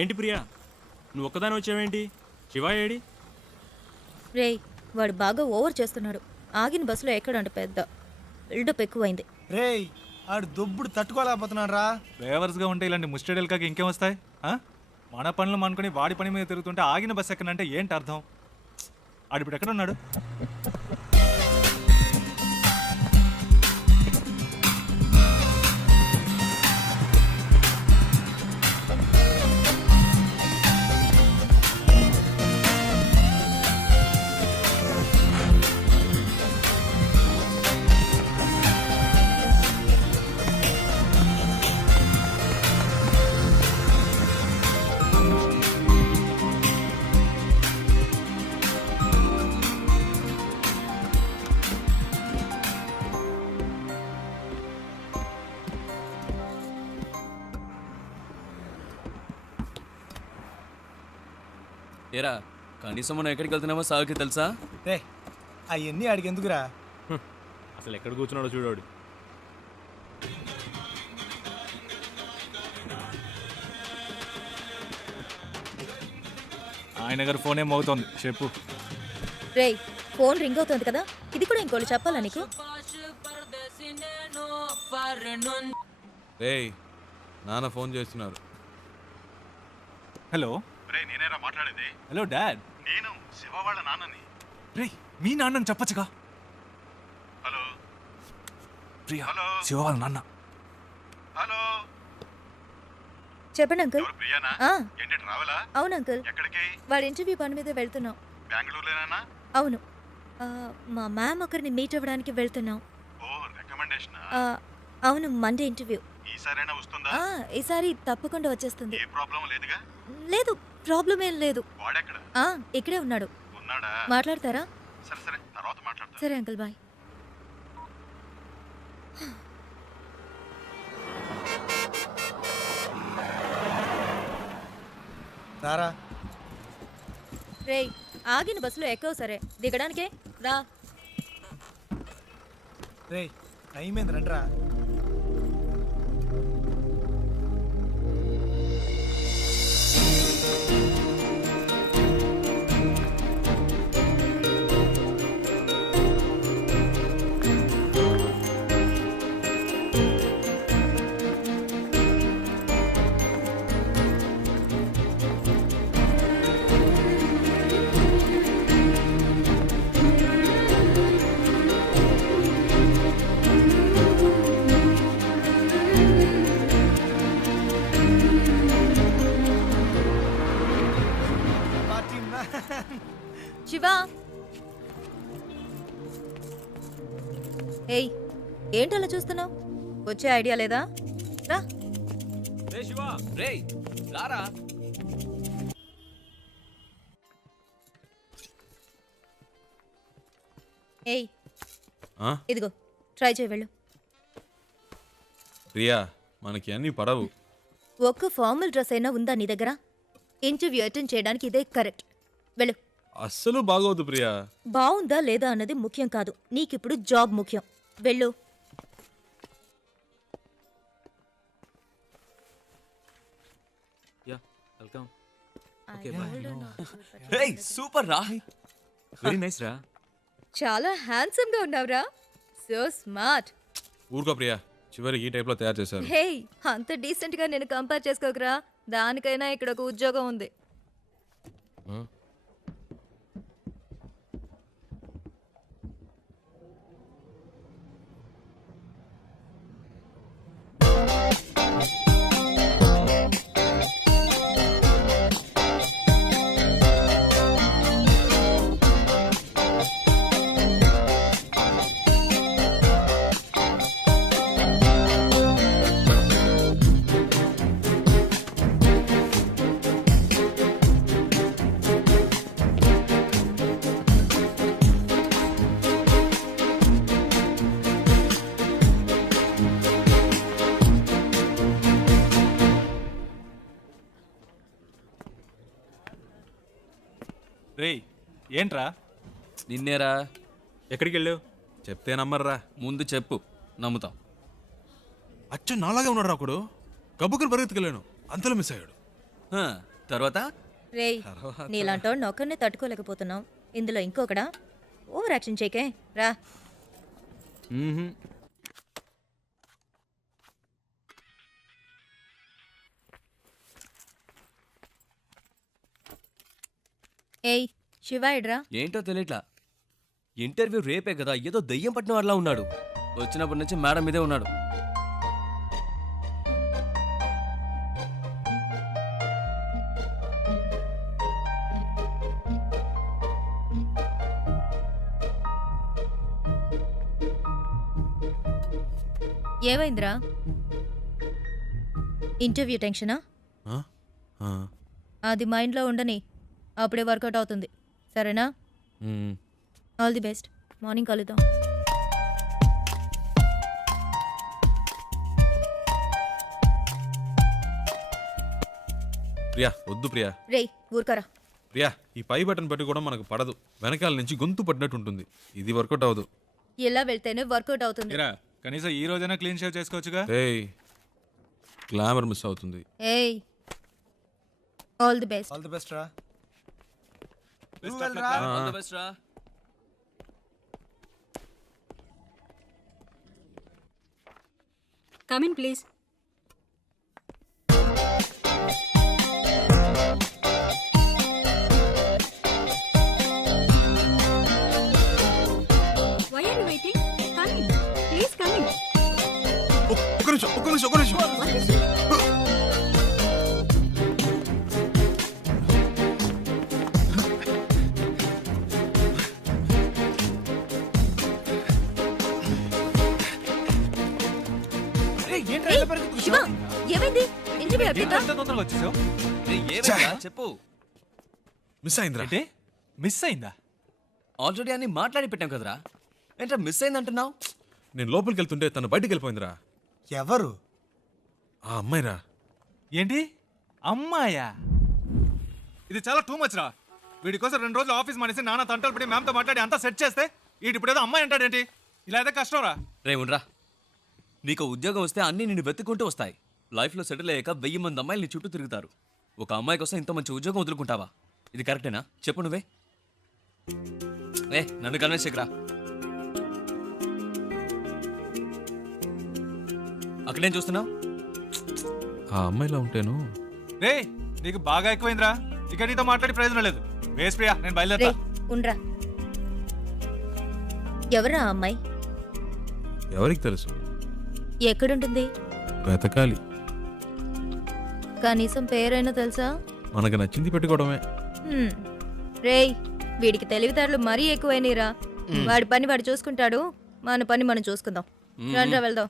ఏంటి ప్రియా? నువ్వు ఒక్కదాని వచ్చావేంటి? శివ ఏడి? రేయ్ వాడు బాగా ఓవర్ చేస్తున్నాడు. ఆగిన బస్సులో ఎక్కడంట పెద్ద. బిల్డప్ ఎక్కువైంది రేయ్ ఆడు దొబ్బుడు తట్టుకోలేకపోతున్నాడు రా గా ఉంటే ఇలాంటి ముస్టడీలు కాక ఇంకేం వస్తాయి? ఆ? మన పనులు అనుకుని వాడి పని మీద తిరుగుతుంటే ఆగిన బస్ ఎక్కనంటే ఏంటి అర్థం? ఆడు ఇప్పుడు ఎక్కడ ఉన్నాడు? ఏరా కనీసం మనం ఎక్కడికి వెళ్తున్నామో సాగుకి తెలుసా? రే అవన్నీ ఆడికి ఎందుకురా అసలు ఎక్కడ కూర్చున్నాడో చూడోడు. ఆయన గారు ఫోన్ ఏం అవుతోంది చెప్పు. రేయ్ ఫోన్ రింగ్ అవుతుంది కదా? ఇది కూడా ఇంకోటి చెప్పాలా నీకు? రేయ్ నాన్న ఫోన్ చేస్తున్నారు. హలో? రే నేనేరా మాట్లాడేది. హలో డాడ్ నేను శివ వాళ్ళ నాన్నని. రే మీ నాన్నని చెప్పచ్చుగా? హలో. ప్రియా హలో. శివ వాళ్ళ నాన్న. హలో. చెప్పండి అంకుల్. ఎవరు ప్రియానా? ఆ, ఏంటి ట్రావెలా అవును అంకుల్. ఎక్కడికి? వాడి ఇంటర్వ్యూ పని మీద వెళ్తున్నాం. బెంగళూరులోనేనా? అవును. ఆ, మా మ్యామ్ ఒకరిని మీట్ అవ్వడానికి వెళ్తున్నాం. ఓ రికమెండేషన్? ఆ, అవును మండే ఇంటర్వ్యూ. ఈసారైనా వస్తుందా? ఆ, ఈసారి తప్పకుండా వచ్చేస్తుంది. ఏ ప్రాబ్లం లేదుగా? లేదు ప్రాబ్లం ఏం లేదు. ఆ, ఇక్కడే ఉన్నాడు. ఉన్నాడా? మాట్లాడతారా? సరే సరే తర్వాత మాట్లాడతా. సరే అంకుల్ బాయ్. రారా. రేయ్ ఆగిన బస్సులో ఎక్కవు సరే. దిగడానికే? రా. రేయ్ టైం ఏంది? రండిరా. శివ ఏయ్ ఏంటలా చూస్తున్నావు? వచ్చే ఐడియా లేదా? రా. రే శివ రే రారా? ఏయ్ ఆ? ఇదిగో ట్రై చేయి వెళ్ళు. ప్రియా మనకి అన్ని పడవు. ఒక్క ఫార్మల్ డ్రెస్ అయినా ఉందా నీ దగ్గర? ఇంటర్వ్యూ అటెండ్ చేయడానికి ఇదే కరెక్ట్ వెళ్ళు. అస్సలు బాగోదు ప్రియా. బాగుందా లేదా అన్నది ముఖ్యం కాదు. నీకిప్పుడు జాబ్ ముఖ్యం. వెళ్ళు. Yeah welcome. I రే సూపర్ రా. వెరీ నైస్ రా. చాలా హ్యాండ్సమ్గా ఉన్నావురా. So smart. ఊరుకో ప్రియా. చివరికి ఈ టైప్లో తయారు చేశారు. హే అంత డీసెంట్గా నేను కంపేర్ చేసుకోకరా. దానికైనా ఇక్కడ ఒక ఉద్యోగం ఉంది. రేయ్ ఏంట్రా? నిన్నేరా? ఎక్కడికి వెళ్ళావు చెప్తే నమ్మర్రా. ముందు చెప్పు నమ్ముతాం. అచ్చు నాలాగే ఉన్నాడు ఒకడు గబ్బుకుని పరిగెత్తుకెళ్ళాను. అంతలో మిస్ అయ్యాడు. హ, తర్వాత? రేయ్ నీలాంటోడిని ఒక్కరినే తట్టుకోలేకపోతున్నావు ఇందులో ఇంకొకడా? ఓవర్ యాక్షన్ చేయకే రా ఏయ్ శివాయిడ్రా. ఏంటో తెలియట్లా ఇంటర్వ్యూ రేపే కదా ఏదో దయ్యం పట్టిన వాళ్ళ ఉన్నాడు. వచ్చినప్పటి నుంచి మేడం మీదే ఉన్నాడు. ఏమైందిరా? ఇంటర్వ్యూ టెన్షనా. అది మైండ్లో ఉండని అప్పుడే వర్కౌట్ అవుతుంది. సరేనా. All the best. మార్నింగ్ కలుద్దాం. ప్రియా వద్దు ప్రియా. రేయ్ ఊరుకరా. ప్రియా ఈ పై బటన్ పెట్టి కూడా మనకు పడదు. వెనకాల నుంచి గొంతు పడినట్టు ఉంటుంది. ఇది వర్కౌట్ అవ్వదు. ఇలా వెళ్తేనే వర్కౌట్ అవుతుంది. కనీసం ఈ రోజైనా క్లీన్ షేవ్ చేసుకోవచ్చుగా? ఏయ్ గ్లామర్ మిస్ అవుతుంది. ఏయ్. All the best. All the best రా All the best రా Come in, please. Why are you waiting? Come in. Please come in. ఒక్క నిమిషం ఒక్క నిమిషం ఒక్క నిమిషం What is it? ఏంట్రా ఇలా పరిగెత్తుకు శివ ఏమైంది? ఎంత తొందరగా వచ్చేసావు? చెప్పు. మిస్ అయిందిరా. అంటే మిస్ అయిందా? ఆల్రెడీ అన్ని మాట్లాడి పెట్టాం కదరా. ఏంట్రా మిస్ అయిందంటున్నావు? నేను లోపలికి వెళ్తుంటే తను బయటికి వెళ్ళిపోయిందిరా ఎవరు? ఆ అమ్మాయిరా. ఏంటి? అమ్మాయా? ఇది చాలా టూ మచ్ రా. వీడి కోసం రెండు రోజులు ఆఫీస్ మానేసి నాన్న తంటలు పడి మ్యామ్తో మాట్లాడి అంతా సెట్ చేస్తే వీడి ఇప్పుడు ఏదో అమ్మాయి అంటాడేంటి? ఇలా అయితే కష్టం రా. రే ఉండరా. నీకు ఉద్యోగం వస్తే అన్నీ నిన్ను వెతుక్కుంటూ వస్తాయి. లైఫ్లో సెటిల్ అయ్యాక వెయ్యి మంది అమ్మాయిలు నీ చుట్టూ తిరుగుతారు. ఒక అమ్మాయి కోసం ఇంత మంచి ఉద్యోగం వదులుకుంటావా? ఇది కరెక్టేనా చెప్పు నువ్వే. ఏ నన్ను కన్విన్స్ చేయకురా. అక్కడేం చూస్తున్నావు? ఆ అమ్మాయిలా ఉంటేను. రే నీకు బాగా ఎక్కువైందిరా. ఇక నీతో మాట్లాడి ప్రయోజనం లేదు. వేస్ ప్రియా నేను బయలుదేరా ఉండ్రా. ఎవరా ఆ అమ్మాయి? ఎవరికి తెలుసు? ఎక్కడుంటుంది? వెతకాలి. కనీసం పేరైనా తెలుసా? మనకు నచ్చింది పెట్టుకోవడమే. హ్మ్. రేయ్ వీడికి తెలివితేటలు మరీ ఎక్కువైనరా వాడి పని వాడు చూసుకుంటాడు. మన పని మనం చూసుకుందాం. రండ్రా వెళ్దాం.